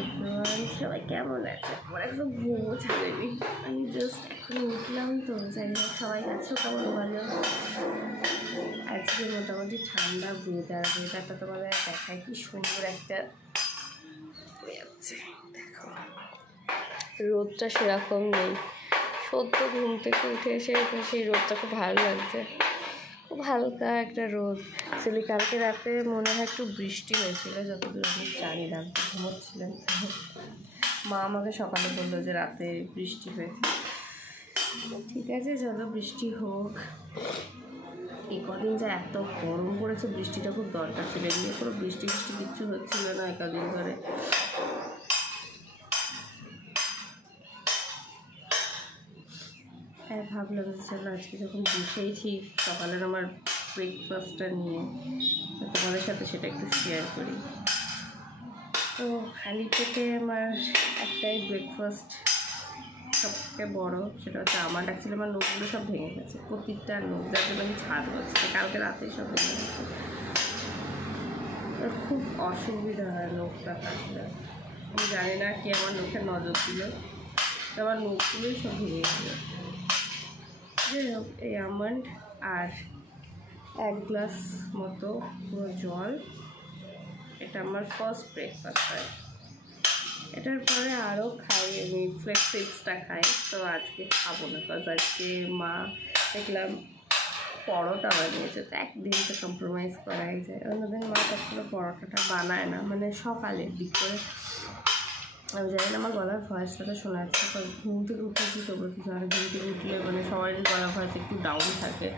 Everyone, সবাই কেমন আছে? আমার একদম ঘুমও ছাড়েনি, আমি জাস্ট এখন উঠলাম তো। যাই হোক, সবাই আছো কেমন? ভালো। আজকে মোটামুটি ঠান্ডা ওয়েদারটা তোমাদের দেখায়, কি সুন্দর একটা দেখো, রোদটা সেরকম নেই। সদ্য ঘুম থেকে উঠে এসে সেই রোদটা খুব ভালো লাগছে, খুব হালকা একটা রোদ। অ্যাকচুয়ালি কালকে রাতে মনে হয় একটু বৃষ্টি হয়েছিল, যতদূর আমি জানি না, ঘুমোচ্ছিলেন। মা আমাকে সকালে বললো যে রাতে বৃষ্টি হয়েছে। ঠিক আছে, যত বৃষ্টি হোক। এই কদিন যা এত গরম পড়েছে, বৃষ্টিটা খুব দরকার ছিল। এমনি কোনো বৃষ্টি কিচ্ছু হচ্ছিল না এই কদিন ধরে। হ্যাঁ, ভাবলাম যে চলো আজকে যখন বসেইছি সকালের আমার ব্রেকফাস্টটা নিয়ে তোমাদের সাথে সেটা একটু শেয়ার করি। তো খালি পেটে আমার একটাই ব্রেকফাস্ট সবথেকে বড়, সেটা হচ্ছে আমার অ্যাকচুয়ালি আমার নখগুলো সব ভেঙে গেছে, প্রত্যেকটা নখ, যার জন্য আমি ছাড় হচ্ছে, কালকে রাতেই সব ভেঙে গেছে। খুব অসুবিধা হয় নখটা কাটলে। আমি জানি না কি আমার নখে নজর দিল, আমার নখগুলোই সব ভেঙে গেল। যাই হোক, এই আমন্ড আর 1 গ্লাস মতো পুরো জল, এটা আমার ফার্স্ট ব্রেকফাস্ট হয়। এটার পরে আরও খাই আমি ফ্লেক্স সিডসটা খাই। তো আজকে খাবো না, বিকজ আজকে মা দেখলাম পরোটা বানিয়েছে, তো একদিন তো কম্প্রোমাইজ করাই যায়। অন্যদিন মা কখনো পরোটাটা বানায় না, মানে সকালের দিক করে। আমি জানি না আমার গলার ভয়েসটা শোনা যাচ্ছে, কারণ ঘুম থেকে উঠেছি, তবু কিছু আর ঘুম থেকে উঠলে মানে সবারই গলার ভয়েস একটু ডাউন থাকে।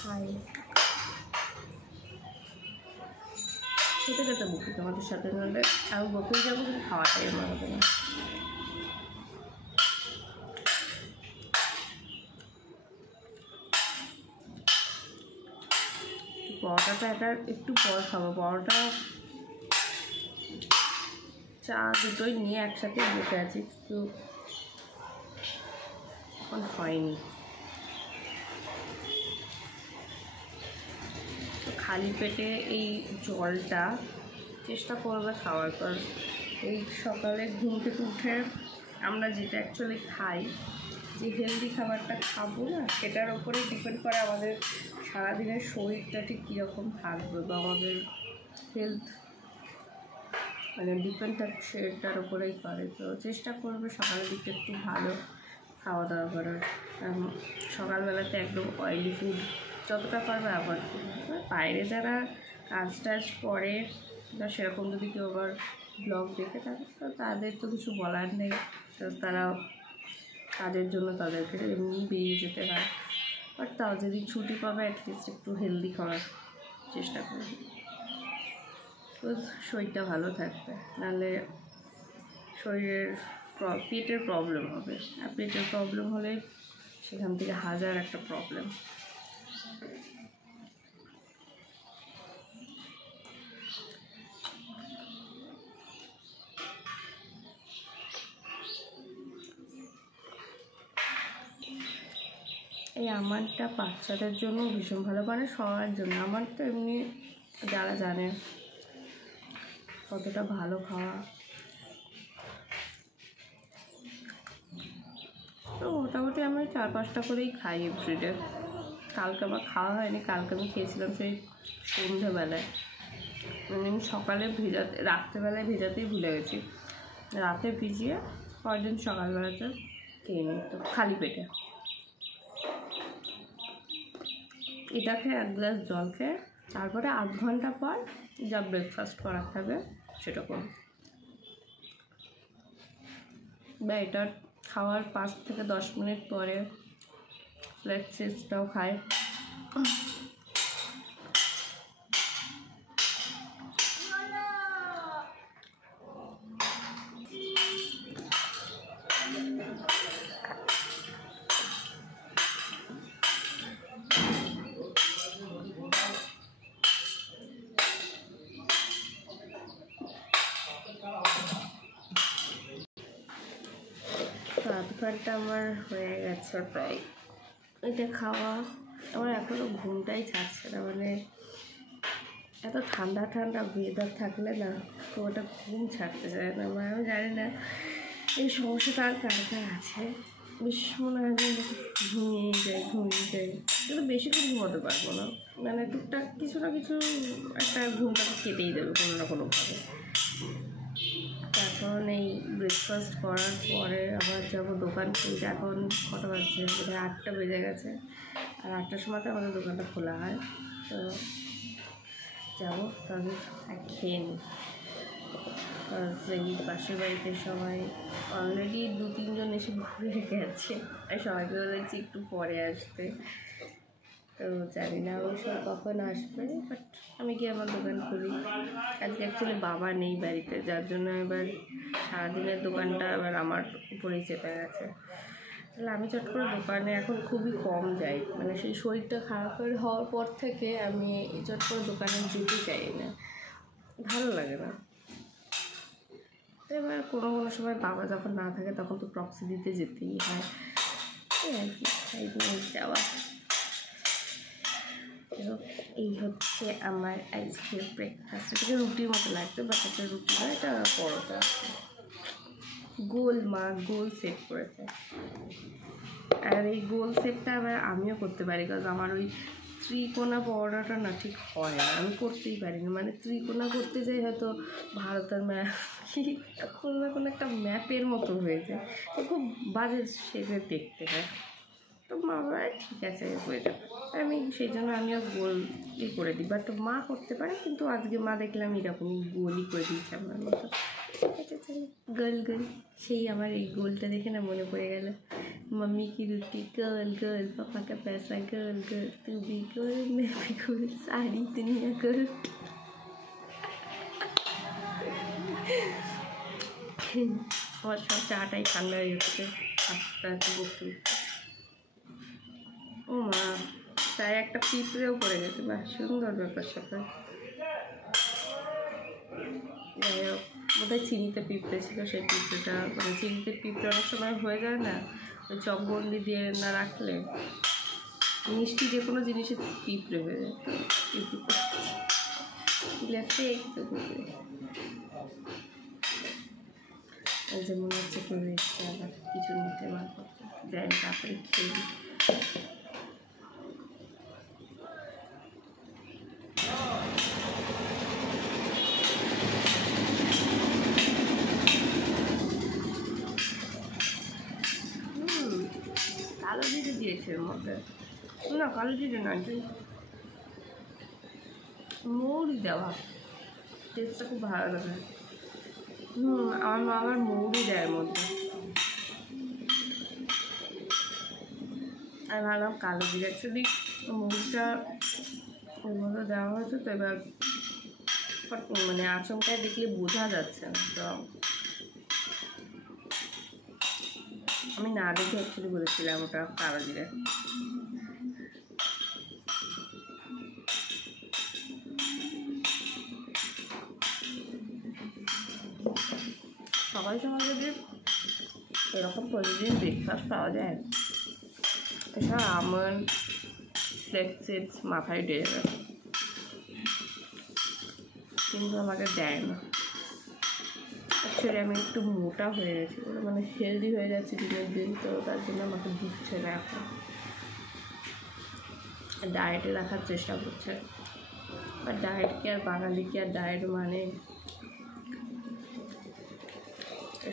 খাই খেতে খেতে বকি তোমাদের সাথে, নাহলে আমি বকেই যাবো, কিন্তু খাওয়াটাই আমার হবে না। পরোটাটা এটা একটু পর খাবো। পরোটা চা দুটোই নিয়ে একসাথে বসে আছি, কিন্তু এখন হয়নি। তো খালি পেটে এই জলটা চেষ্টা করবে খাওয়ার পর। এই সকালে ঘুম থেকে উঠে আমরা যেটা অ্যাকচুয়ালি খাই, যে হেলদি খাবারটা খাবো না, সেটার ওপরেই ডিপেন্ড করে আমাদের সারাদিনের শরীরটা ঠিক কীরকম থাকবে, বা আমাদের হেলথ মানে ডিপেন্ডটা সেটার ওপরেই করে। তো চেষ্টা করবে সকালের দিকে একটু ভালো খাওয়া দাওয়া করার। সকালবেলাতে একদম অয়েলি ফুড যতটা পারবে অ্যাভয়েড করবে। বাইরে যারা কাজ টাজ করে বা সেরকম যদি কেউ আবার ব্লগ দেখে থাকে, তো তাদের তো কিছু বলার নেই, তারা কাজের জন্য তাদেরকে এমনি বেরিয়ে যেতে হয়। বাট তাও যদি ছুটি পাবে, অ্যাটলিস্ট একটু হেলদি খাওয়ার চেষ্টা করবে, তো শরীরটা ভালো থাকবে। নাহলে শরীরের পেটের প্রবলেম হবে, আর পেটের প্রবলেম হলে সেখান থেকে হাজার একটা প্রবলেম। এই আমারটা বাচ্চাদের জন্য ভীষণ ভালো, মানে সবার জন্য। আমার তো এমনি যারা জানে কতটা ভালো খাওয়া, তো মোটামুটি আমি 4-5টা করেই খাই এভরিডে। কালকে আমার খাওয়া হয়নি, কালকে আমি খেয়েছিলাম সেই সন্ধ্যেবেলায়, মানে আমি সকালে ভিজাতে, রাত্রেবেলায় ভেজাতেই ভুলে গেছি, রাতে ভিজিয়ে পরের দিন সকালবেলাতে খেয়ে নিই, তো খালি পেটে। এটা খেয়ে 1 গ্লাস জল খেয়ে তারপরে 8 ঘন্টা পর যা ব্রেকফাস্ট করা খাবে সেটা করুন, বা এটা খাওয়ার 5 থেকে 10 মিনিট পরে ফ্লেক্স সিডসটাও খায়। তো 8 ঘন্টা আমার হয়ে গেছে প্রায় এটা খাওয়া। আমার এখনও ঘুমটাই ছাড়ছে না, মানে এত ঠান্ডা ঠান্ডা ওয়েদার থাকলে না তো ওটা ঘুম ছাড়তে যায় না। মানে আমি জানি না এই সমস্যাটা আর কার কার আছে। বেশ মনে হয় যে ঘুমিয়ে যায় কিন্তু বেশিক্ষণ ঘুমাতে পারবো না। মানে টুকটাক কিছু না কিছু একটা ঘুমটাকে কেটেই দেবে কোনো না কোনোভাবে। তার কারণ এই ব্রেকফাস্ট করার পরে আবার যাবো দোকান খুলতে। এখন কটা বাজছে, বোধহয় 8টা বেজে গেছে। আর 8টার সময়তে আমাদের দোকানটা খোলা হয়। তো যাবো তবে খেয়ে নিই। এই পাশের বাড়িতে সবাই অলরেডি 2-3 জন এসে ঘুরে গেছে। আর সবাইকে বলেছি একটু পরে আসতে। তো জানি না অবশ্য কখন আসবে, বাট আমি কি আমার দোকান খুলি। আজকে অ্যাকচুয়ালি বাবা নেই বাড়িতে, যার জন্য এবার সারাদিনের দোকানটা এবার আমার উপরেই চেপে গেছে। তাহলে আমি চট করে দোকানে এখন খুবই কম যাই। মানে সেই শরীরটা খারাপ হওয়ার পর থেকে আমি চট করে দোকানে যেতে চাই না, ভালো লাগে না। এবার কোনো কোনো সময় বাবা যখন না থাকে তখন তো প্রক্সি দিতে যেতেই হয়, এই আর কি যাওয়া। এই হচ্ছে আমার আজকের ব্রেকফাস্ট। এটাকে রুটির মতো লাগছে, বাট একটা রুটি নয়, এটা পরোটা। গোল গোল সেট করেছে। আর এই গোল সেটটা আবার আমিও করতে পারি, কারণ আমার ওই ত্রিকোণা পরোটাটা না ঠিক হয় না, আমি করতেই পারি না। মানে ত্রিকোণা করতে যাই হয়তো ভারতের ম্যাপ কি কোনো না কোনো একটা ম্যাপের মতো হয়ে যায়, তো খুব বাজে শেপে দেখতে হয়। তো মা বলে ঠিক আছে হয়ে যাবে, আমি সেই জন্য আমিও গোল করে দিই। বাট মা করতে পারে, কিন্তু আজকে মা দেখলাম এরকমই গোলই করে দিয়েছে আমার মতো। গোল গোল, সেই আমার এই গোলটা দেখে না মনে পড়ে গেল मम्मी की रोटी गोल गोल, पापा का पैसा गोल गोल, तू भी गोल मैं भी गोल, सारी दुनिया गोल। আমার সব চাটাই ঠান্ডা হয়ে যাচ্ছে আস্তে আস্তে বসতে। ও মা, তাই একটা পিঁপড়েও পড়ে গেছে, বা সুন্দর ব্যাপার স্যাপার। যাই হোক, বোধহয় চিনিতে পিঁপড়ে ছিল, সেই পিঁপড়েটা মানে চিনিতে পিঁপড়ে অনেক সময় হয়ে যায় না, ওই চকবন্দি দিয়ে না রাখলে মিষ্টি যে কোনো জিনিসে পিঁপড়ে হয়ে যায়। এই যে মনে হচ্ছে কেউ এসছে আবার কিছু নিতে বার করতে, যাই তাড়াতাড়ি খেয়ে দিই। কালো জিরে দিয়েছে এর মধ্যে, না কালো জিরে না, মৌরি দেওয়া, টেস্টটা খুব ভালো লাগে। আমার মা আবার মৌরি দেয় এর মধ্যে। আমি ভাবলাম কালো জিরে, অ্যাকচুয়ালি মৌরিটা এর মধ্যে দেওয়া হয়েছে, তো এবার মানে আচমকায় দেখলে বোঝা যাচ্ছে না। তো আমি না দেখে অ্যাকচুয়ালি বলেছিলাম ওটা কালো জিরে। সকাল সকাল যদি এরকম প্রতিদিন ব্রেকফাস্ট পাওয়া যায়, এছাড়া আমন্ড ফ্লেক্স সিডস মাথায় দিয়ে যাবে, কিন্তু আমাকে দেয় না। অ্যাকচুয়ালি আমি একটু মোটা হয়ে গেছি, মানে হেলদি হয়ে যাচ্ছি দিনের দিন, তো তার জন্য আমাকে দিচ্ছে না। এখন ডায়েটে রাখার চেষ্টা করছে, বাট ডায়েট কি আর বাঙালি কি আর ডায়েট মানে?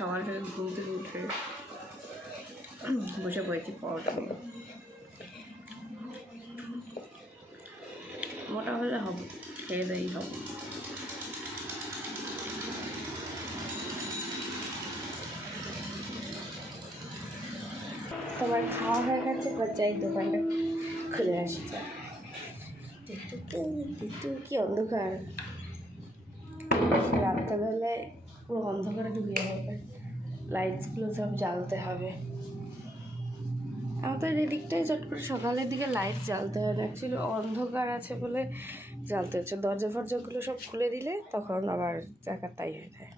সকাল থেকে ঘুম থেকে উঠে বসে পড়েছি পরোটা নিয়ে। মোটা হলে হবে, খেয়ে দেই হবে। তোমার খাওয়া হয়ে গেছে, বা যাই দোকানটা খুলে আসছে। কি অন্ধকার, রাত্রেবেলায় পুরো অন্ধকারে ঢুকিয়ে যাবে, লাইটসগুলো সব জ্বালতে হবে। আমাদের এদিকটাই চট করে সকালের দিকে লাইট জ্বালতে হয় না, অ্যাকচুয়ালি অন্ধকার আছে বলে জ্বালতে হচ্ছে। দরজা ফরজাগুলো সব খুলে দিলে তখন আবার জায়গা তাই হয়ে যায়।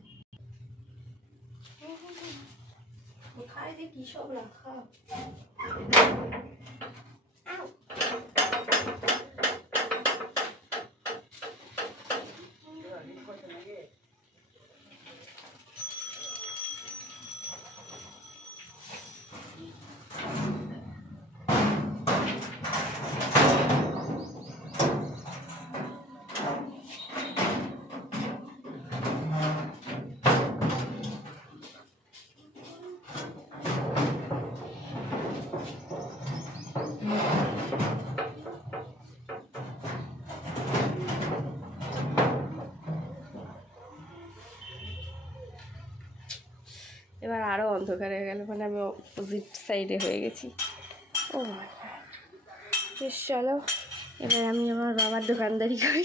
কোথায় যে কী সব রাখা, এবার আরও অন্ধকার হয়ে গেল, মানে আমি অপোজিট সাইডে হয়ে গেছি। ও বেশ, চলো এবার আমি আমার বাবার দোকানদারি করি।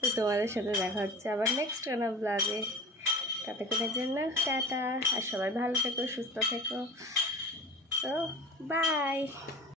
তো তোমাদের সাথে দেখা হচ্ছে আবার নেক্সট কোনো ব্লগে। ততক্ষণের জন্য টাটা, আর সবাই ভালো থেকো, সুস্থ থেকো। তো বাই।